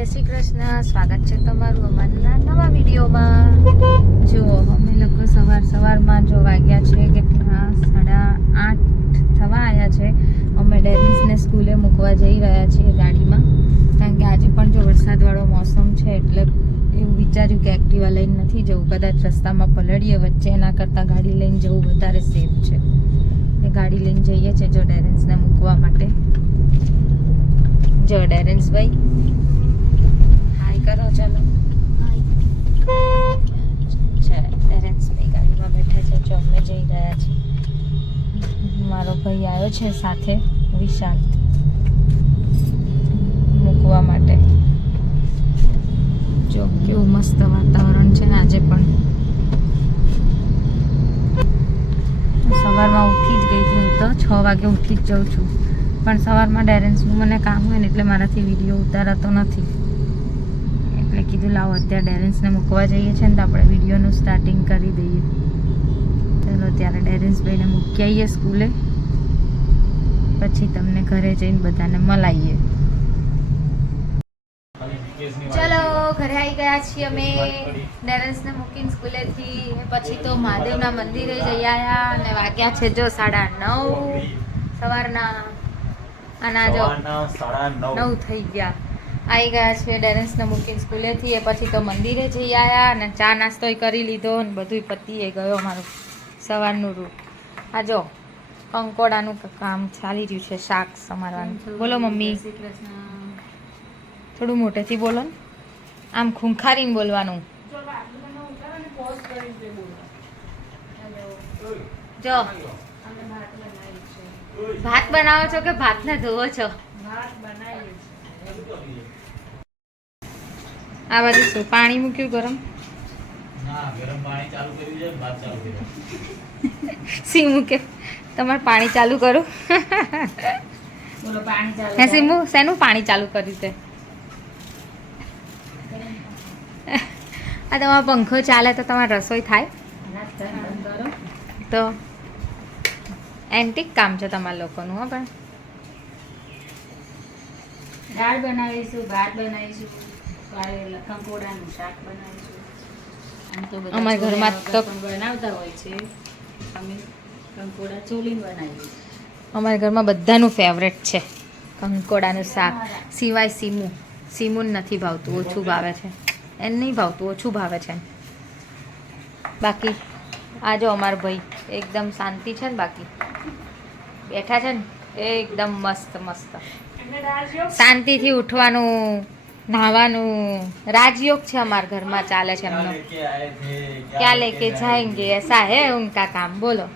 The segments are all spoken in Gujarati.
જય શ્રી કૃષ્ણ. સ્વાગત છે તમારું અમારા નવા વિડીયોમાં. જુઓ અમે લોકો સવારમાં જો વાગ્યા છે કેટલા 8:30 થવા આવ્યા છે. અમે ડેનિસને સ્કૂલે મૂકવા જઈ રહ્યા છીએ ગાડીમાં, કારણ કે આજે પણ જો વરસાદવાળો મોસમ છે એટલે એવું વિચાર્યું કે એક્ટિવા લઈને નથી જવું, કદાચ રસ્તામાં પલળીએ વચ્ચે, એના કરતાં ગાડી લઈને જવું વધારે સેફ છે. એ ગાડી લઈને જઈએ છીએ જો ડેરેન્સને મૂકવા માટે. જો ડેરેન્સભાઈ હાય કરો, ચાલો ડેરેન્સભાઈ ગાડીમાં બેઠા છે. જો અમે જઈ રહ્યા છીએ. મારો ભાઈ આવ્યો છે સાથે, વિશાલ, મૂકવા માટે. જો કેવું મસ્ત વાતાવરણ છે ને આજે પણ. સવારમાં ઉઠી જ ગઈ હતી, હું તો 6 વાગે ઉઠી જ જાઉં છું, પણ સવારમાં ડેરેન્સનું મને કામ હોય ને એટલે મારાથી વિડીયો ઉતારાતો નથી. એટલે કીધું લાવો અત્યારે ડેરેન્સને મૂકવા જઈએ છીએ ને તો આપણે વિડીયોનું સ્ટાર્ટિંગ કરી દઈએ. ચાલો ત્યારે ડેરેન્સભાઈને મૂકી આવીએ સ્કૂલે, પછી તમને ઘરે જઈને બધાને મળાવીએ. ચલો ઘરે આવી ગયા છીએ અમે ડેરેન્સને મૂકીને સ્કૂલેથી. પછી તો મહાદેવના મંદિરે જઈ આવ્યા અને વાગ્યા છે જો 9:30 સવારના. અને જો 9 થઈ ગયા. આવી ગયા છે ડેરેન્સને મૂકીને સ્કૂલેથી. એ પછી તો મંદિરે જઈ આવ્યા અને ચા નાસ્તોય કરી લીધો અને બધું પતીએ ગયો મારું સવારનું રૂટ. આ જો કંકોડાનું કામ ચાલી રહ્યું છે, શાક સમારવાનું. બોલો મમ્મી, થોડું મોટેથી બોલો ને, આમ ખૂંખારીને બોલવાનું. જો ભાત બનાવો છો કે ભાતને ધોવો છો? આ બાજુ શું પાણી મૂક્યું ગરમ? સીમુ કે તમારે પાણી ચાલુ કરું? હે સીમુ, શેનું પાણી ચાલુ કર્યું તે? આ તમારો પંખો ચાલે તો તમારે રસોઈ થાય? તો એન્ટિક કામ છે તમારા લોકોનું. હો પણ દાળ બનાવીશું, ભાત બનાવીશું, કંકોડાનું શાક બનાવીશું. અમારા ઘરમાં તો બનાવતા હોય છે, અમે કંકોડા ચોલીને બનાવીએ. અમારા ઘરમાં બધાનું ફેવરેટ છે કંકોડાનું શાક, સિવાય સીમુન નથી ભાવતું, ઓછું ભાવે છે. એને નહીં ભાવતું, ઓછું ભાવે છે. બાકી આ જો અમારો ભાઈ એકદમ શાંતિ છે ને, બાકી બેઠા છે ને એકદમ મસ્ત મસ્ત શાંતિથી ઉઠવાનું, નહાવાનું. રાજયોગ છે અમારા ઘરમાં, ચાલે છે એમનો. ક્યાં લેકે જાયેંગે એસા હે ઉનકા કામ. બોલો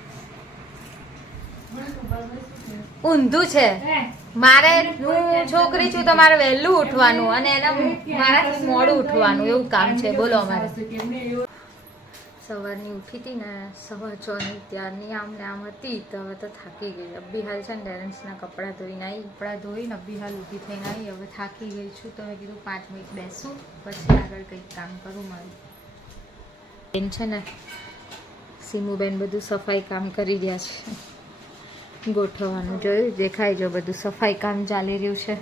ઊંધું છે. મારે હું છોકરી છું તો મારે વહેલું ઉઠવાનું અને એના મારાથી મોડું ઉઠવાનું, એવું કામ છે. બોલો અમારે સવારની ઉઠી હતી ને 6:15 ત્યારની આમ ને આમ હતી, તો હવે તો થાકી ગઈ. અબ્બી હાલ છે ને ડેરેન્સના કપડાં ધોઈને આવી, કપડાં ધોઈને અબ્બી હાલ ઊભી થઈને આવી. હવે થાકી ગઈ છું તો મેં કીધું 5 મિનિટ બેસું, પછી આગળ કંઈક કામ કરું મારું. બેન છે ને સીમુબેન બધું સફાઈ કામ કરી રહ્યા છે. ગોઠવવાનું જોયું, દેખાય જો બધું સફાઈ કામ ચાલી રહ્યું છે.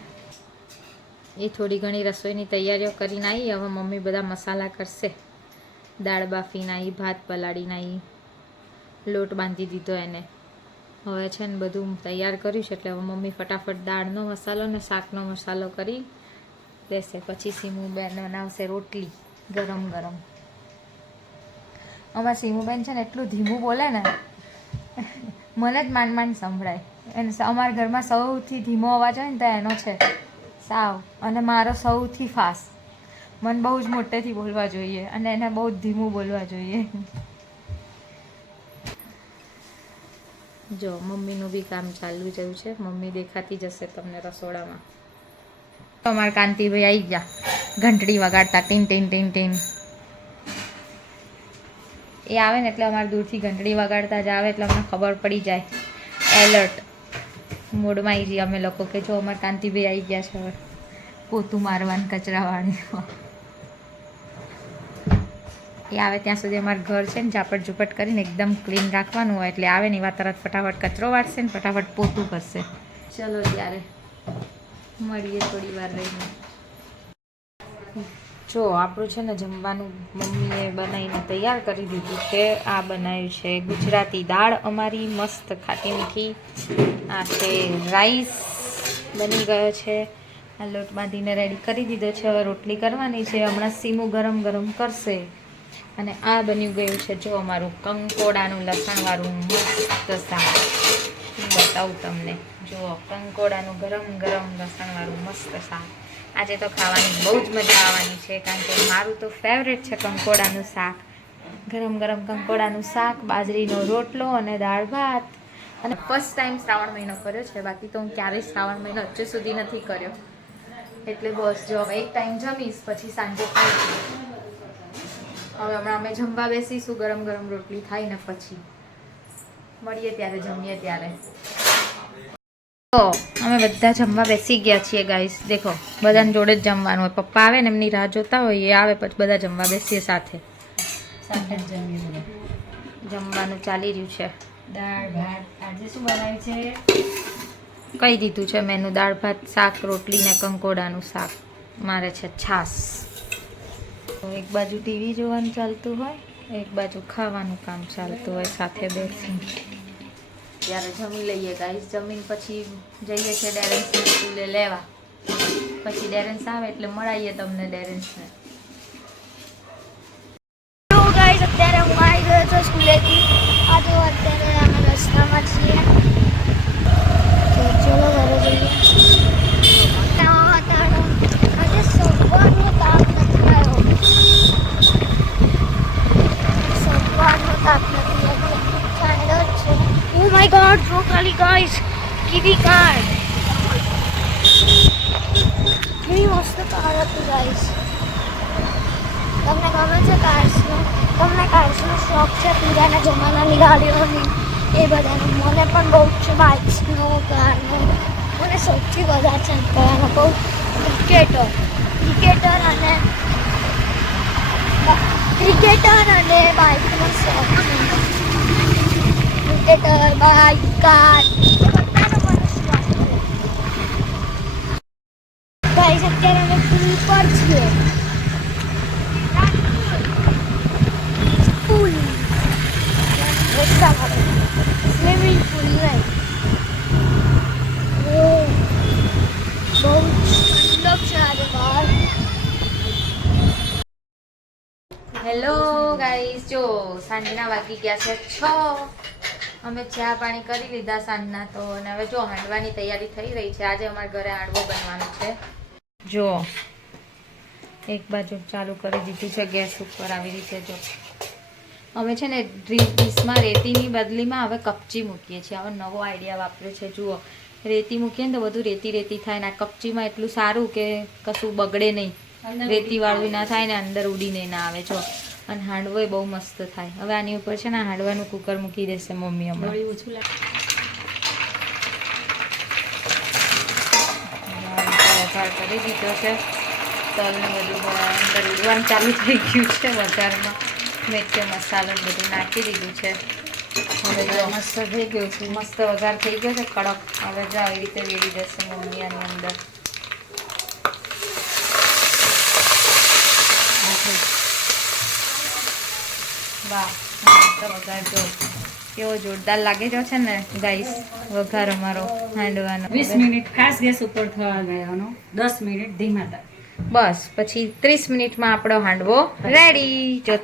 એ થોડી ઘણી રસોઈની તૈયારીઓ કરીને આવી. હવે મમ્મી બધા મસાલા કરશે. દાળ બાફીને આવી, ભાત પલાળીને આવી, લોટ બાંધી દીધો એને. હવે છે ને બધું તૈયાર કર્યું છે એટલે હવે મમ્મી ફટાફટ દાળનો મસાલો ને શાકનો મસાલો કરી દેશે. પછી સીમુબેન બનાવશે રોટલી ગરમ ગરમ. અમારા સીમુબેન છે ને એટલું ધીમું બોલે ને, મને જ માંડ સંભળાય. એને અમારા ઘરમાં સૌથી ધીમો અવાજ હોય ને તો એનો છે સાવ, અને મારો સૌથી ફાસ્ટ. મને બહુ જ મોટેથી બોલવા જોઈએ અને એને બહુ જ ધીમું બોલવા જોઈએ. જો મમ્મીનું બી કામ ચાલુ જયું છે. મમ્મી દેખાતી જશે તમને રસોડામાં. અમારા કાંતિભાઈ આવી ગયા ઘંટડી વગાડતા, ટીન ટીન ટીન ટીન. એ આવે ને એટલે અમારે દૂરથી ઘંટડી વગાડતા જ આવે એટલે અમને ખબર પડી જાય, એલર્ટ મોડમાં આવી જઈએ અમે લોકો કે જો અમારા કાંતિભાઈ આવી ગયા છે. હવે પોતું મારવાનું કચરાવાળી. એ આવે ત્યાં સુધી અમારું ઘર છે ને ઝાપટ ઝૂપટ કરીને એકદમ ક્લીન રાખવાનું હોય, એટલે આવે ને એવા તરત ફટાફટ કચરો વાળશે ને ફટાફટ પોતું કરશે. ચલો ત્યારે મળીએ થોડી વાર રહીને. જો આપણું છે ને જમવાનું મમ્મીએ બનાવીને તૈયાર કરી દીધું છે. આ બનાવ્યું છે ગુજરાતી દાળ અમારી મસ્ત ખાટી મીઠી. આ છે રાઈસ બની ગયો છે. આ લોટ બાંધીને રેડી કરી દીધો છે. હવે રોટલી કરવાની છે. હમણાં સીમું ગરમ ગરમ કરશે. અને આ બન્યું ગયું છે જો અમારું કંકોડાનું લસણવાળું મસ્ત શાક. બતાવું તમને. જો કંકોડાનું ગરમ ગરમ લસણવાળું મસ્ત શાક. આજે તો ખાવાની બહુ જ મજા આવવાની છે, કારણ કે મારું તો ફેવરેટ છે કંકોડાનું શાક. ગરમ ગરમ કંકોડાનું શાક, બાજરીનો રોટલો અને દાળ ભાત. અને ફર્સ્ટ ટાઈમ શ્રાવણ મહિનો કર્યો છે. બાકી તો હું ક્યારેય શ્રાવણ મહિનો હજુ સુધી નથી કર્યો. એટલે બસ જો હવે એક ટાઈમ જમીશ, પછી સાંજે ખાઈશું. હવે હમણાં અમે જમવા બેસીશું. ગરમ ગરમ રોટલી થાય ને પછી મળીએ ત્યારે, જમીએ ત્યારે. તો અમે બધા જમવા બેસી ગયા છીએ ગાઈસ. દેખો બધાને જોડે જ જમવાનું હોય. પપ્પા આવે ને એમની રાહ જોતા હોય, એ આવે પછી બધા જમવા બેસીએ સાથે. સાથે જ જમીએ. જમવાનું ચાલી રહ્યું છે. દાળ ભાત આજે શું બનાવ્યું છે? કહી દીધું છે મેનુ. દાળ ભાત, શાક, રોટલી ને કંકોડાનું શાક. મારે છે છાશ. એક બાજુ ટીવી જોવાનું ચાલતું હોય, એક બાજુ ખાવાનું કામ ચાલતું હોય સાથે બેસીને. ત્યારે જમી લઈએ ગાઈસ. જમીન પછી જઈએ છીએ ડેરેન્સને સ્કૂલે લેવા. પછી ડેરેન્સ આવે એટલે મળાઈએ તમને ડેરેન્સને. તો ગાઈસ અત્યારે હું આવી ગયો છું સ્કૂલેથી. આ જો અત્યારે અમે રસ્તામાં છીએ. તો ચલો ઘરે જઈએ. આજે સવારનો તાપ નથી આવ્યો. સવારનો તાપ નથી આવ્યો. ઠંડો જ છે. ઓ માય ગોડ, જો ખાલી ગાઈસ કીવી કાર. કેવી મસ્ત કાર હતી ગાઈસ. તમને ગમે છે કાર્સનો? તમને કાર્સનો શોખ છે? પૂરાના જમાનાની ગાડીઓની એ બધાનો. મને પણ બહુ જ છે બાઇક્સનો, કારનો. મને સૌથી વધારે છે કહેવાનો બહુ ક્રિકેટર અને બાઇકનો શોખ છે. ક્રિકેટર, બાઇક, કાર એ બધાનો મને શોખ છે. ગાઈસ અત્યારે અમે પુલ પર છીએ. પુલ રસ્તા પર સ્વિમિંગ પુલ નહીં. બહુ ઠંડક છે આજે બહાર. હેલો ગાઈસ, જો સાંજના વાગી ગયા છે 6. અમે ચા પાણી કરી લીધા સાંજના તો. અને હવે જો હાંડવાની તૈયારી થઈ રહી છે. આજે અમારા ઘરે હાંડવો બનવાનો છે. જો એક બાજુ ચાલુ કરી દીધું છે ગેસ ઉપર. આવી રીતે જો અમે છે ને ડીશમાં રેતીની બદલીમાં હવે કપચી મૂકીએ છીએ. હવે નવો આઈડિયા વાપર્યો છે. જુઓ, રેતી મૂકીએ ને તો બધું રેતી રેતી થાય ને આ કપચીમાં એટલું સારું કે કશું બગડે નહીં. રેતીવાળું ના થાય ને અંદર ઉડીને ના આવે. જો અને હાંડવો બહુ મસ્ત થાય. હવે આની ઉપર છે ને હાંડવાનું કુકર મૂકી દેશે મમ્મી હમણાં. વઘાર કરી દીધો છે. તલ ને બધું અંદર ઉડવાનું ચાલુ થઈ ગયું છે. વઘારમાં મેથીનો મસાલો ને બધું નાખી દીધું છે. હવે જો મસ્ત થઈ ગયું છે. મસ્ત વઘાર થઈ ગયો છે કડક. હવે જો આવી રીતે વેડી દેશે મમ્મી આની અંદર. વાહ, વઘાર જો કેવો જોરદાર લાગે રહ્યો છે ને ગાઈસ. વઘાર અમારો હાંડવાનો 20 મિનિટ ખાસ ગેસ ઉપર થવા દેવાનો, 10 મિનિટ ધીમા તાપે. બસ પછી 30 મિનિટમાં આપણો હાંડવો રેડી.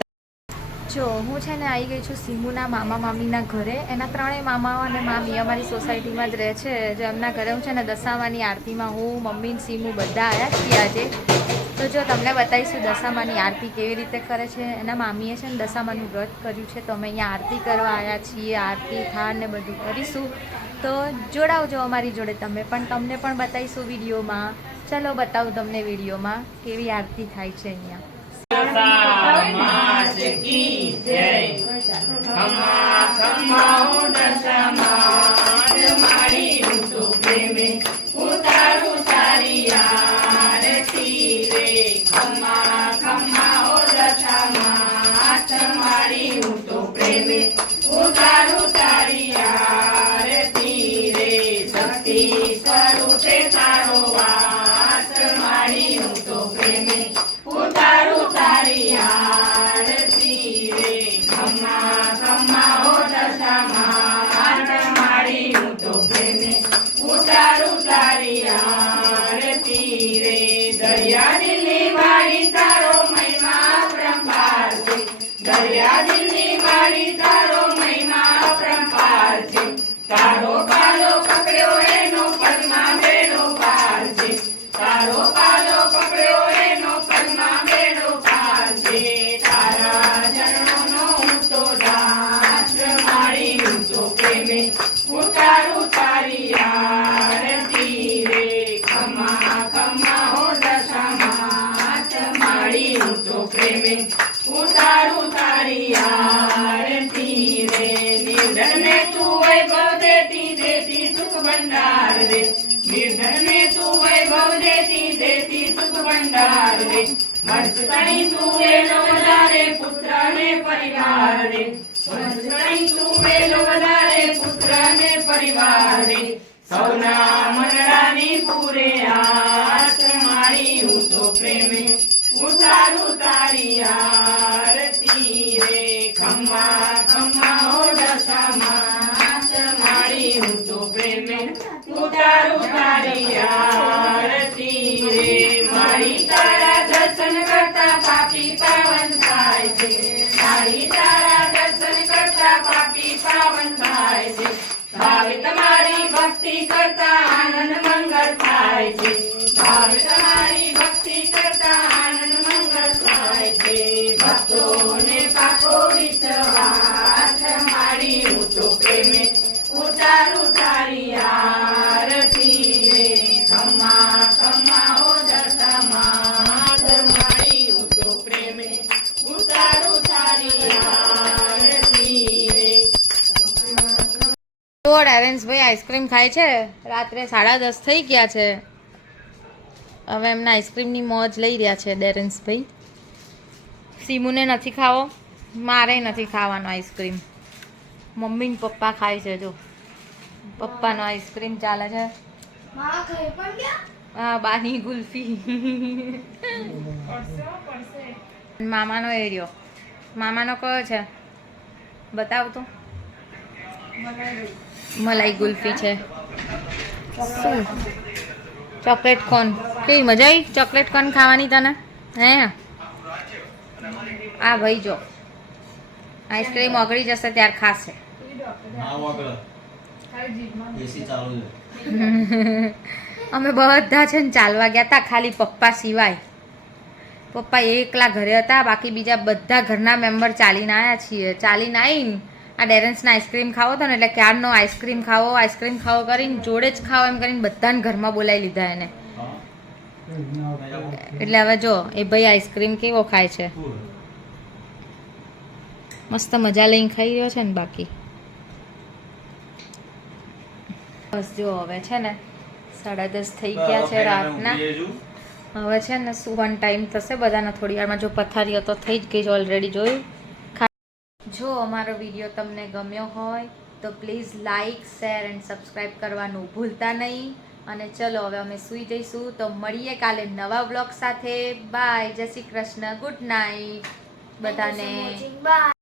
જો હું છે ને આવી ગઈ છું સીમુના મામા મામીના ઘરે. એના 3 મામાઓ અને મામી અમારી સોસાયટીમાં જ રહે છે. જે એમના ઘરે હું છે ને દશામાની આરતીમાં હું, મમ્મી ને સીમુ બધા આવ્યા છીએ આજે. તો જો તમને બતાવીશું દશામાની આરતી કેવી રીતે કરે છે. એના મામીએ છે ને દશામાનું વ્રત કર્યું છે તો અમે અહીંયા આરતી કરવા આવ્યા છીએ. આરતી થાળ ને બધું કરીશું. તો જોડાવજો અમારી જોડે તમે પણ. તમને પણ બતાવીશું વિડીયોમાં. ચલો બતાવું તમને વિડીયોમાં કેવી આરતી થાય છે અહીંયા. ઉતારું તારી આરતી રે દરિયા દિલની વાળી તારો મહિમા પરંપાર છે દરિયા દિલની વાળી તારો મહિમા પરંપાર છે તારો પાલો પકડ્યો એનો પદ્મા બેડો પાર છે તારો પાલો પકડ્યો એનો પદ્મા બેડો પાર છે તારા ચરણોનો ઊંચો દાસ મારી ઊંચો પ્રેમે ઉતારું તારી આરતી રે ખમા ખમા હો દશામાં મારી ઊંચો પ્રેમે ઉતારું તારી આરતી રે નિર્ધન ને તું વૈભવ દેતી દેતી સુખ ભંડાર રે નિર્ધન ને તું વૈભવ દેતી સુખ ભંડાર રે મસ્તણી તું વેલો વધારે પુત્ર ને પરિવાર રે મસ્તણી તું વેલો વધારે પુત્ર ને પરિવાર રે સૌના મનડાની પૂરે આસ મારી હું તો પ્રેમે ઉતારું તારી આરતી રે ખમ્મા ખમ્મા હો દશામાં મારી હું તો પ્રેમે ઉતારું તારી આરતી રે મારી તારા દર્શન કરતા પાપી પાવન થાય છે મારી તારા દર્શન કરતા પાપી પાવન થાય છે ભાવે તમારી ભક્તિ કરતા આનંદ મંગળ થાય છે ભાવે તમારી ભક્તિ કરતા આનંદ મંગળ થાય છે ભક્તોને પાકો વિશ્વાસ મારી હું તો પ્રેમે ઉતારું તારી આરતી રે ખમ્મા ખમ્મા હો દશામાં મારી હું તો પ્રેમે ઉતારું તારી આરતી રે તો ડેરેન્સભાઈ આઈસ્ક્રીમ ખાય છે રાત્રે 10:30 થઈ ગયા છે હવે એમના આઈસ્ક્રીમની મોજ લઈ રહ્યા છે ડેરેન્સભાઈ સીમુને નથી ખાવો મારે નથી ખાવાનો આઈસ્ક્રીમ મમ્મી ને પપ્પા ખાય છે જો પપ્પાનો આઈસ્ક્રીમ ચાલે છે મામા ખાઈ પણ ગયા હા બાની ગુલ્ફી મામાનો એરિયો મામાનો કયો છે બતાવ તો મલાઈ ગુલ્ફી છે શું ચોકલેટ કોન કેવી મજા આવી ચોકલેટ કોન ખાવાની તને હે આ ભાઈ જો આઈસ્ક્રીમ ઓગળી જશે ત્યાર ખાશે અમે બધા છે ને ચાલવા ગયા હતા ખાલી પપ્પા સિવાય પપ્પા એકલા ઘરે હતા બાકી બીજા બધા ઘરના મેમ્બર ચાલીને આવ્યા છીએ ચાલીને આવીને આ ડેરેન્સના આઈસ્ક્રીમ ખાવો હતો ને એટલે ક્યારનો આઈસ્ક્રીમ ખાવો કરીને જોડે જ ખાવો એમ કરીને બધાને ઘરમાં બોલાવી લીધા એને એટલે હવે જો એ ભાઈ આઈસ્ક્રીમ કેવો ખાય છે મસ્ત મજા લઈને ખાઈ રહ્યો છે ને બાકી બસ જો હવે છે ને 10:30 થઈ ગયા છે રાતના હવે છે ને સુવાનો ટાઈમ થશે બધાના થોડી વારમાં જો પથારીઓ તો થઈ જ ગઈ છે ઓલરેડી જોયું જો અમારો વિડીયો તમને ગમ્યો હોય તો please like share and subscribe કરવાનું ભૂલતા નહીં અને ચલો હવે અમે સૂઈ જઈશું તો મળીએ કાલે નવા બ્લોગ સાથે બાય જય શ્રી કૃષ્ણ ગુડ નાઇટ બધાને બાય